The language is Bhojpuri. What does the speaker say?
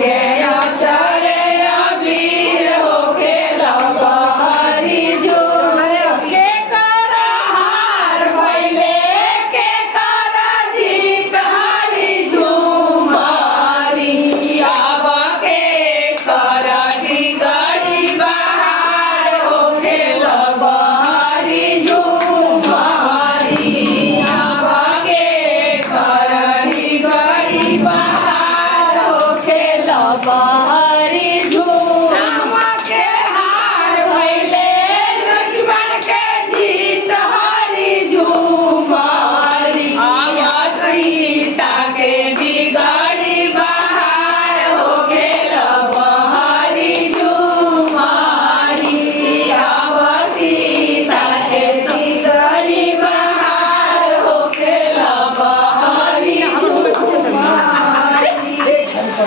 के अचरे अबीर होके लबहरी झूम के कर हार भइले के कर जीत हरी झूमरी अब के कर बिगड़ी बहार होके लबहरी झूमरी अब के कर बिगड़ी बहार होके लबहरी